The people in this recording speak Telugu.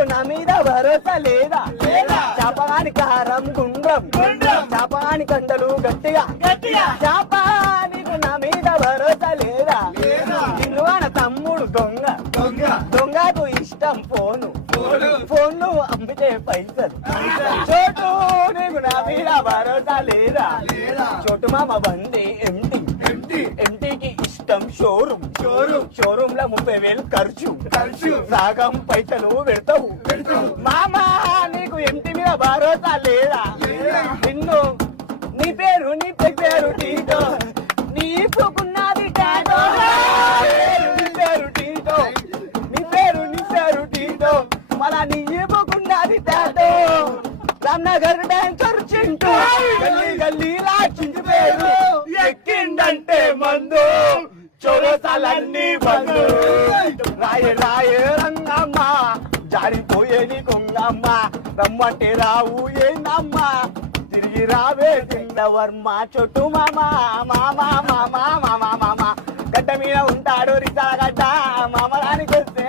నీకు నా మీద భరోసా లేదా చాపగాని కారం గుండ్రం చాపగాని కండలు గట్టిగా చాప నీకు నా మీద భరోసా లేదా నిన్నువాన తమ్ముడు దొంగ దొంగకు ఇష్టం ఫోన్లు అమ్మితే పైసలు చోటు నీకు నా మీద భరోసా లేదా చోటు మామ బండి ఎంటీకి ఇష్టం షోరూమ్ లో 30,000 ఖర్చు సగం పైసలు పెడతావు మామా నీకు ఎంటి మీద భరోసా లేదా నిన్ను నీ పేరు టీటో నీ ఇప్పుకున్నది టాటో నీ పేరు టీటో మళ్ళా నీ ఇప్పుకున్నది టాటో రామ్నగర్ డాన్సర్ చింటూ గల్లీలా చింటి పేరు ఎక్కిందంటే మందు చొరసలన్నీ బందు రాయ రంగమ్మ జారిపోయేది కొంగమ్మ రమ్మంటే రావు ఏందమ్మా తిరిగి రావే వర్మ చొట్టు మామ గడ్డ మీద ఉంటాడు రిసాల గడ్డ మామరానికి వస్తే